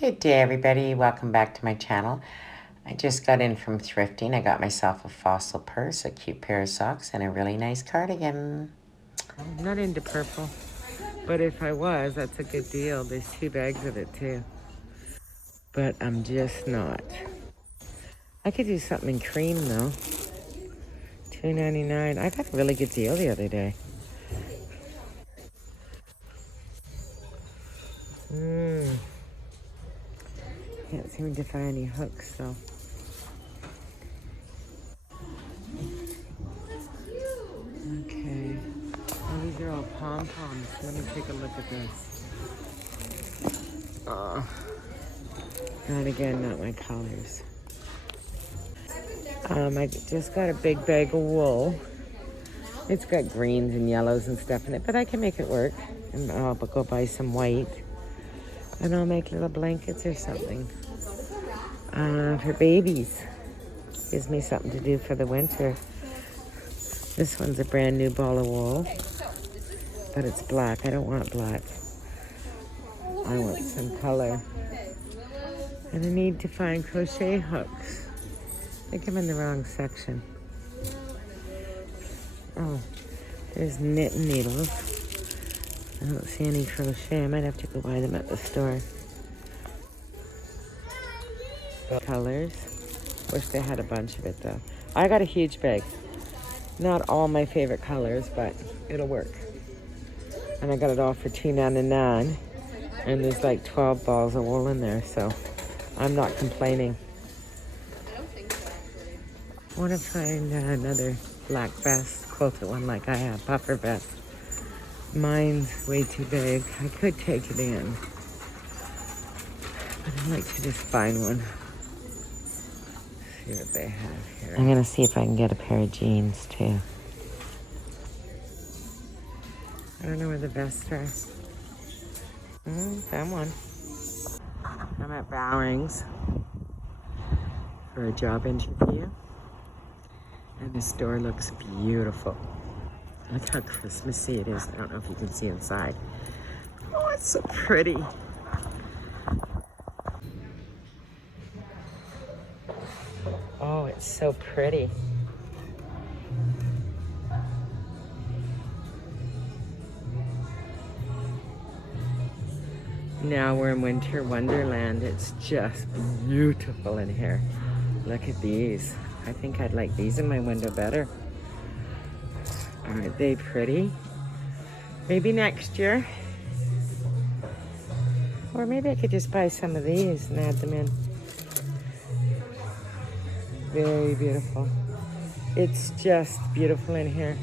Good day, everybody. Welcome back to my channel. I just got in from thrifting. I got myself a fossil purse, a cute pair of socks, and a really nice cardigan. I'm not into purple, but if I was, that's a good deal. There's 2 bags of it too, but I'm just not. I could do something in cream though. $2.99. I got a really good deal the other day. Can't seem to find any hooks though. Okay. Oh, these are all pom-poms. Let me take a look at this. Oh, and again, not my colors. I just got a big bag of wool. It's got greens and yellows and stuff in it, but I can make it work. And I'll go buy some white. And I'll make little blankets or something. For babies. Gives me something to do for the winter. This one's a brand new ball of wool. But it's black. I don't want black. I want some color. And I need to find crochet hooks. I think I'm in the wrong section. Oh, there's knitting needles. I don't see any crochet. I might have to go buy them at the store. Colors. Wish they had a bunch of it though. I got a huge bag. Not all my favorite colors, but it'll work. And I got it all for $2.99. And there's like 12 balls of wool in there, so I'm not complaining. I want to find another black vest, quilted one like I have, puffer vest. Mine's way too big. I could take it in, but I'd like to just find one. See what they have here. I'm gonna see if I can get a pair of jeans too. I don't know where the vests are. Found one. I'm at Bowring's for a job interview. And the store looks beautiful. Look how Christmassy it is. I don't know if you can see inside. Oh, it's so pretty. Oh, it's so pretty. Now we're in Winter Wonderland. It's just beautiful in here. Look at these. I think I'd like these in my window better. Aren't they pretty? Maybe next year. Or maybe I could just buy some of these and add them in. Very beautiful. It's just beautiful in here.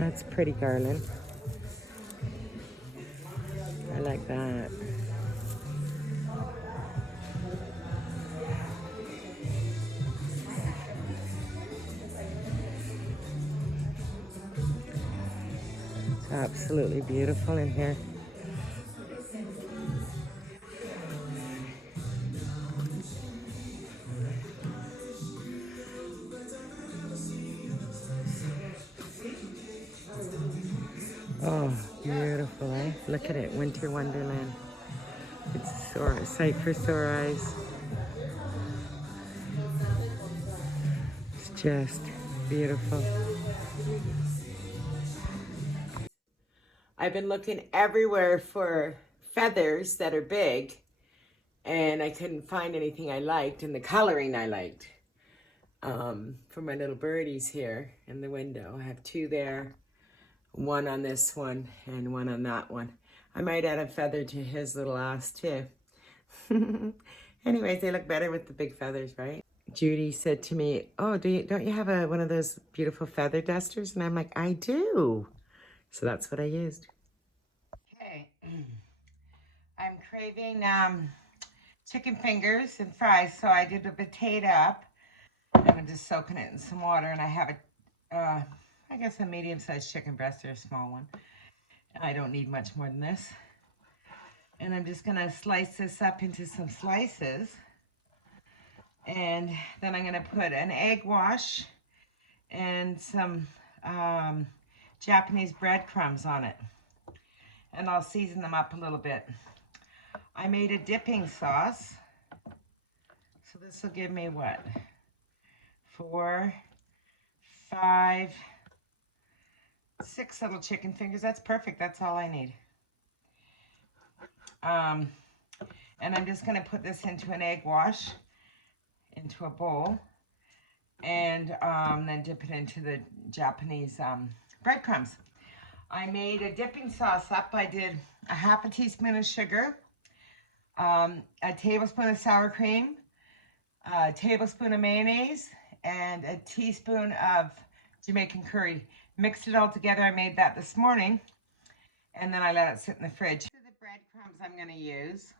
That's pretty garland. I like that. It's absolutely beautiful in here. Oh, beautiful, eh? Look at it, Winter Wonderland. It's a sight for sore eyes. It's just beautiful. I've been looking everywhere for feathers that are big, and I couldn't find anything I liked, and the coloring I liked. For my little birdies here in the window. I have 2 there, one on this one and one on that one. I might add a feather to his little ass too. Anyways, they look better with the big feathers, right? Judy said to me, oh, don't you have one of those beautiful feather dusters? And I'm like, I do. So that's what I used. Okay, I'm craving chicken fingers and fries, so I did a potato up. I'm just soaking it in some water, and I have I guess a medium-sized chicken breast or a small one. I don't need much more than this. And I'm just gonna slice this up into some slices. And then I'm gonna put an egg wash and some Japanese breadcrumbs on it. And I'll season them up a little bit. I made a dipping sauce. So this will give me what? 4, 5, 6 little chicken fingers. That's perfect. That's all I need. And I'm just going to put this into an egg wash, into a bowl, and then dip it into the Japanese breadcrumbs. I made a dipping sauce up. I did a half a teaspoon of sugar, a tablespoon of sour cream, a tablespoon of mayonnaise, and a teaspoon of Jamaican curry. Mixed it all together. I made that this morning, and then I let it sit in the fridge. These are the breadcrumbs I'm going to use.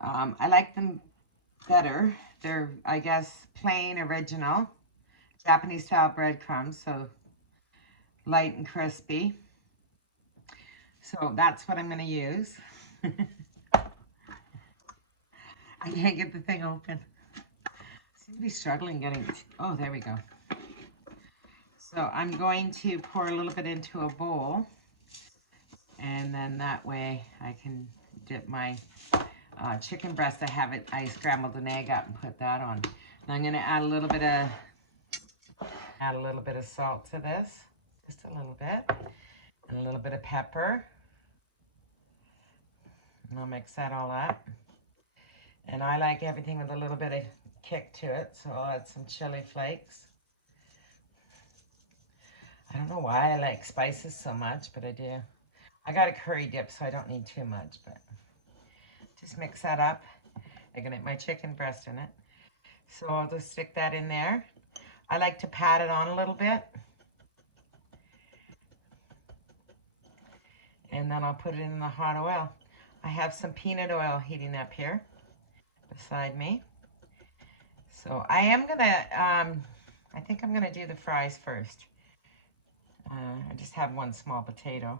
I like them better. They're, I guess, plain original Japanese style breadcrumbs, so light and crispy. So that's what I'm going to use. I can't get the thing open. I seem to be struggling getting it. Oh, there we go. So I'm going to pour a little bit into a bowl, and then that way I can dip my chicken breast. I scrambled an egg up and put that on. And I'm going to add a little bit of salt to this, just a little bit, and a little bit of pepper. And I'll mix that all up. And I like everything with a little bit of kick to it, so I'll add some chili flakes. I don't know why I like spices so much, but I do. I got a curry dip, so I don't need too much, but just mix that up. I'm gonna put my chicken breast in it. So I'll just stick that in there. I like to pat it on a little bit. And then I'll put it in the hot oil. I have some peanut oil heating up here beside me. So I am gonna, I think I'm gonna do the fries first. I just have one small potato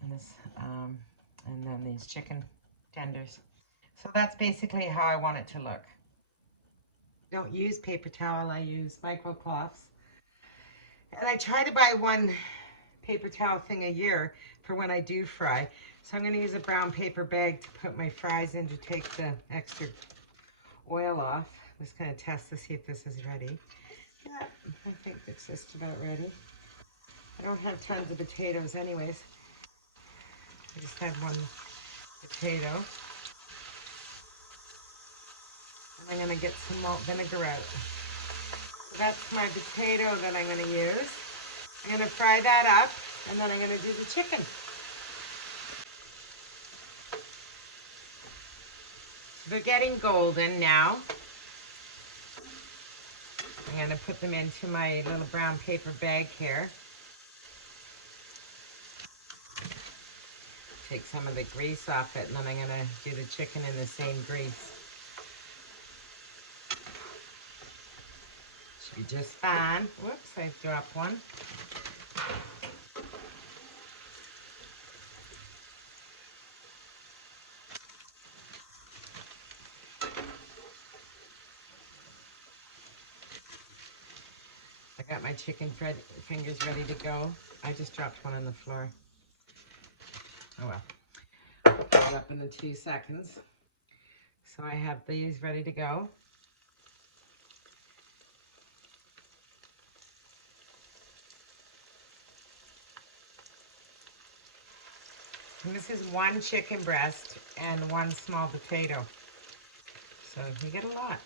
and this, and then these chicken tenders. So that's basically how I want it to look. Don't use paper towel, I use microcloths. And I try to buy one paper towel thing a year for when I do fry. So I'm going to use a brown paper bag to put my fries in to take the extra oil off. I'm just going to test to see if this is ready. Yeah, I think it's just about ready. I don't have tons of potatoes anyways. I just have one potato. And I'm going to get some malt vinegar out. So that's my potato that I'm going to use. I'm going to fry that up, and then I'm going to do the chicken. They're getting golden now. I'm going to put them into my little brown paper bag here. Take some of the grease off it, and then I'm going to do the chicken in the same grease. Should be just fine. Whoops, I dropped one. I got my chicken fingers ready to go. I just dropped one on the floor. Oh well. Put it up in the 2 seconds. So I have these ready to go. And this is one chicken breast and one small potato. So you get a lot.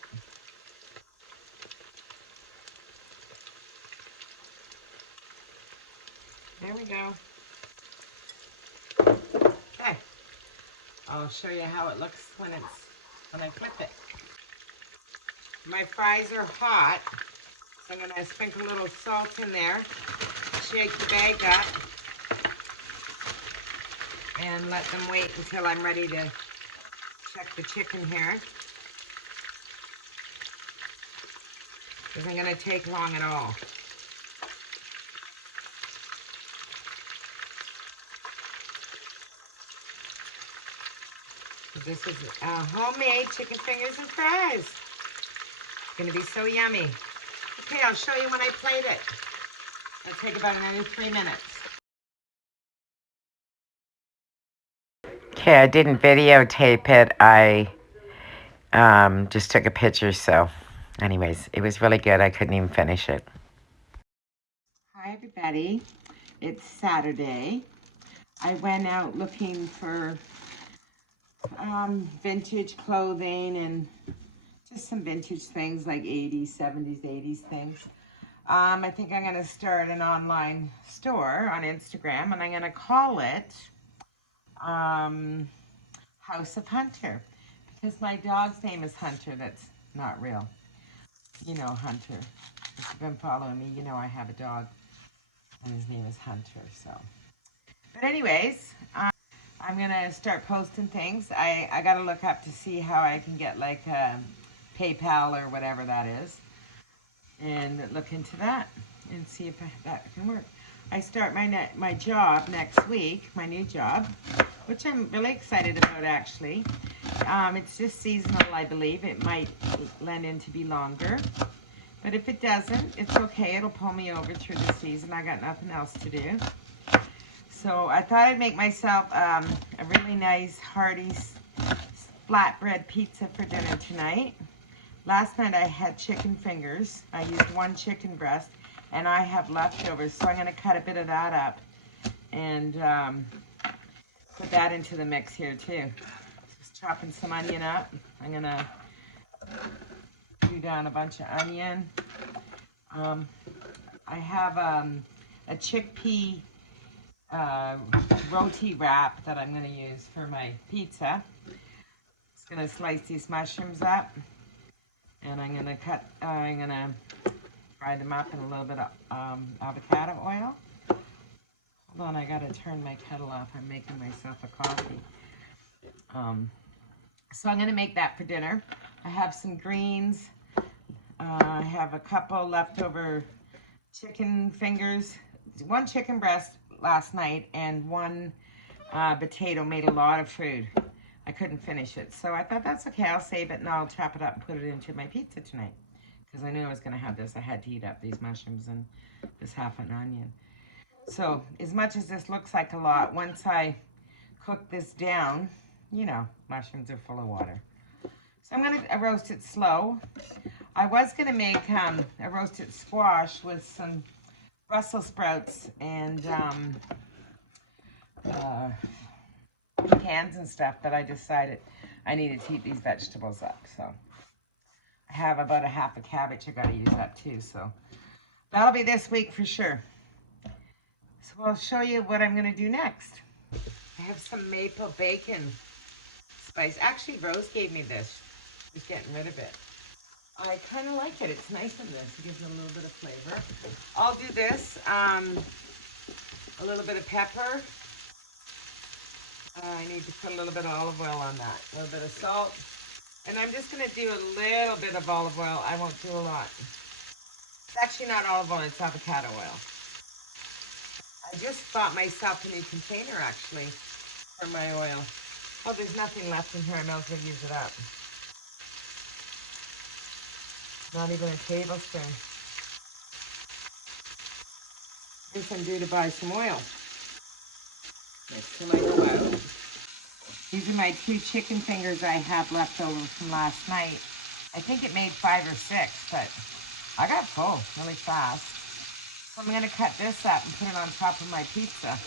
There we go. Okay. I'll show you how it looks when I flip it. My fries are hot, so I'm gonna sprinkle a little salt in there, shake the bag up, and let them wait until I'm ready to check the chicken here. Isn't gonna take long at all. So this is homemade chicken fingers and fries. It's gonna be so yummy. Okay, I'll show you when I plate it. It'll take about another 3 minutes. Okay, I didn't videotape it. I just took a picture, so anyways, it was really good. I couldn't even finish it. Hi, everybody. It's Saturday. I went out looking for vintage clothing and just some vintage things like 80s, 70s, 80s things. I think I'm going to start an online store on Instagram, and I'm going to call it House of Hunter, because my dog's name is Hunter. That's not real. You know Hunter. If you've been following me, you know I have a dog, and his name is Hunter. So, but anyways, I'm gonna start posting things. I gotta look up to see how I can get like PayPal or whatever that is, and look into that and see if that can work. I start my job next week, my new job, which I'm really excited about actually. It's just seasonal, I believe. It might lend in to be longer, but if it doesn't, it's okay. It'll pull me over through the season. I got nothing else to do. So I thought I'd make myself a really nice hearty flatbread pizza for dinner tonight. Last night I had chicken fingers. I used one chicken breast, and I have leftovers, so I'm going to cut a bit of that up and put that into the mix here too. Just chopping some onion up. I'm going to do down a bunch of onion. I have a chickpea roti wrap that I'm going to use for my pizza. Just going to slice these mushrooms up, and I'm going to fry them up in a little bit of avocado oil. Hold on, I got to turn my kettle off. I'm making myself a coffee. So I'm going to make that for dinner. I have some greens. I have a couple leftover chicken fingers, one chicken breast last night, and one potato. Made a lot of food. I couldn't finish it, so I thought that's okay. I'll save it and I'll chop it up and put it into my pizza tonight, because I knew I was going to have this. I had to heat up these mushrooms and this half an onion. So as much as this looks like a lot, once I cook this down, you know, mushrooms are full of water. So I'm going to roast it slow. I was going to make a roasted squash with some Brussels sprouts and pecans and stuff, but I decided I needed to heat these vegetables up. So I have about a half a cabbage I got to use up too. So that'll be this week for sure. So I'll show you what I'm going to do next. I have some maple bacon spice. Actually, Rose gave me this. She's getting rid of it. I kind of like it. It's nice in this. It gives it a little bit of flavor. I'll do this. A little bit of pepper. I need to put a little bit of olive oil on that. A little bit of salt. And I'm just going to do a little bit of olive oil. I won't do a lot. It's actually not olive oil. It's avocado oil. I just bought myself a new container, actually, for my oil. Oh, there's nothing left in here. I might as well use it up. Not even a tablespoon. I guess I'm due to buy some oil. Next till I go out. These are my 2 chicken fingers I have left over from last night. I think it made 5 or 6, but I got full really fast. So I'm going to cut this up and put it on top of my pizza.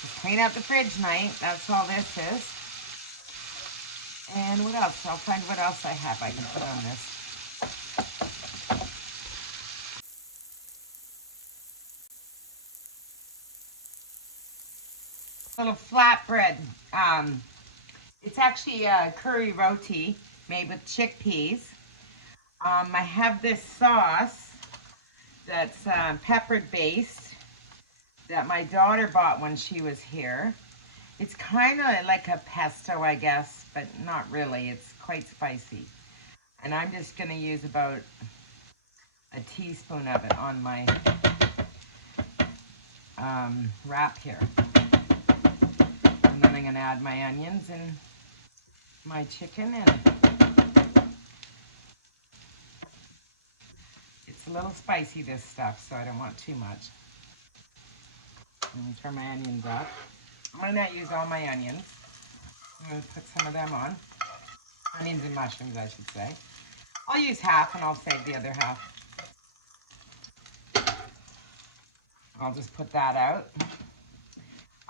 Just clean out the fridge night. That's all this is. And what else? I'll find what else I have I can put on this. Little flatbread. It's actually a curry roti made with chickpeas. I have this sauce that's peppered based that my daughter bought when she was here. It's kind of like a pesto, I guess, but not really. It's quite spicy. And I'm just going to use about a teaspoon of it on my wrap here. And then I'm going to add my onions and my chicken and It's a little spicy, this stuff, so I don't want too much. I'm gonna turn my onions off. I'm gonna not use all my onions. I'm gonna put some of them on. Onions and mushrooms, I should say. I'll use half and I'll save the other half. I'll just put that out.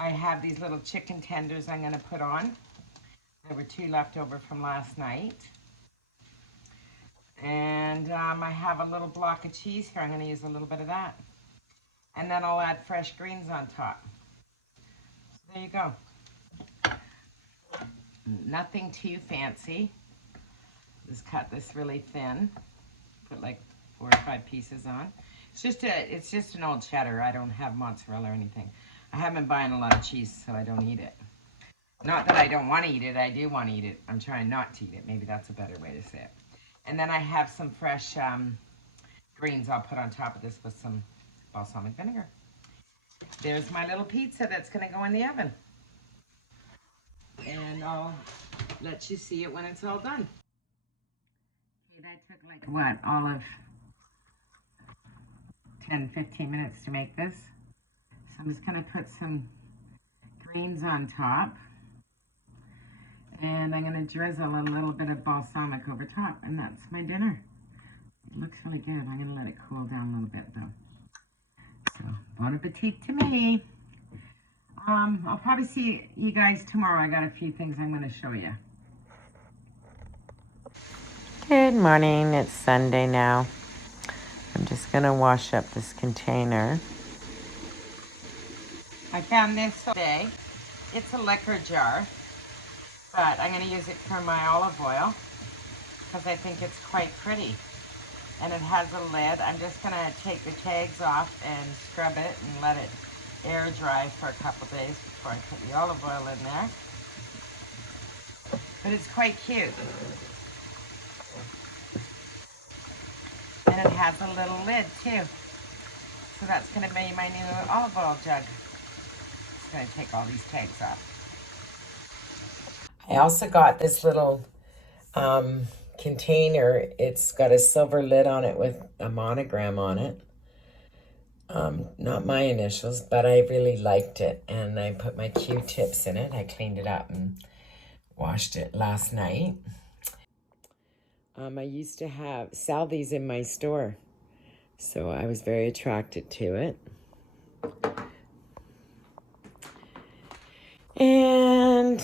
I have these little chicken tenders I'm gonna put on. There were 2 left over from last night. And I have a little block of cheese here. I'm gonna use a little bit of that. And then I'll add fresh greens on top. So there you go. Nothing too fancy. Just cut this really thin. Put like 4 or 5 pieces on. It's just an old cheddar. I don't have mozzarella or anything. I have been buying a lot of cheese, so I don't eat it. Not that I don't want to eat it. I do want to eat it. I'm trying not to eat it. Maybe that's a better way to say it. And then I have some fresh greens I'll put on top of this with some balsamic vinegar. There's my little pizza that's going to go in the oven. And I'll let you see it when it's all done. Okay, that took like, what, all of 10, 15 minutes to make this. So I'm just going to put some greens on top. And I'm going to drizzle a little bit of balsamic over top. And that's my dinner. It looks really good. I'm going to let it cool down a little bit though. So, bon appetit to me. I'll probably see you guys tomorrow. I got a few things I'm going to show you. Good morning. It's Sunday now. I'm just going to wash up this container. I found this today. It's a liquor jar, but I'm going to use it for my olive oil because I think it's quite pretty. And it has a lid. I'm just going to take the tags off and scrub it and let it air dry for a couple days before I put the olive oil in there. But it's quite cute. And it has a little lid too. So that's going to be my new olive oil jug. It's going to take all these tags off. I also got this little container. It's got a silver lid on it with a monogram on it. Not my initials, but I really liked it. And I put my Q-tips in it. I cleaned it up and washed it last night. I used to sell these in my store, so I was very attracted to it. And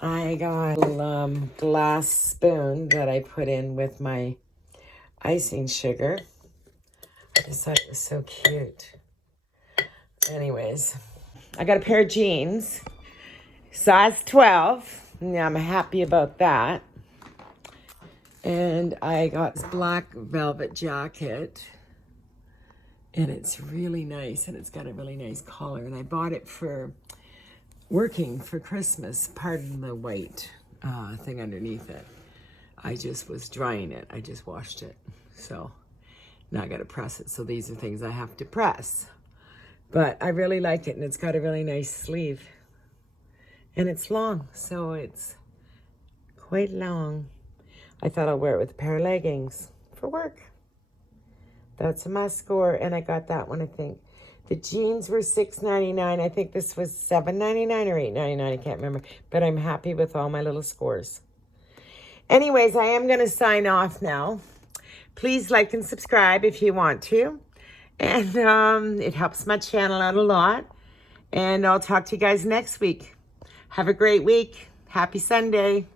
I got a glass spoon that I put in with my icing sugar. I just thought it was so cute. Anyways, I got a pair of jeans, size 12. Yeah, I'm happy about that. And I got this black velvet jacket. And it's really nice. And it's got a really nice collar. And I bought it for working for Christmas. Pardon the white thing underneath it. I just was drying it. I just washed it. So now I got to press it. So these are things I have to press. But I really like it. And it's got a really nice sleeve. And it's long, so it's quite long. I thought I'll wear it with a pair of leggings for work. That's a must score, and I got that one, I think. The jeans were $6.99. I think this was $7.99 or $8.99. I can't remember, but I'm happy with all my little scores. Anyways, I am going to sign off now. Please like and subscribe if you want to. And it helps my channel out a lot. And I'll talk to you guys next week. Have a great week. Happy Sunday.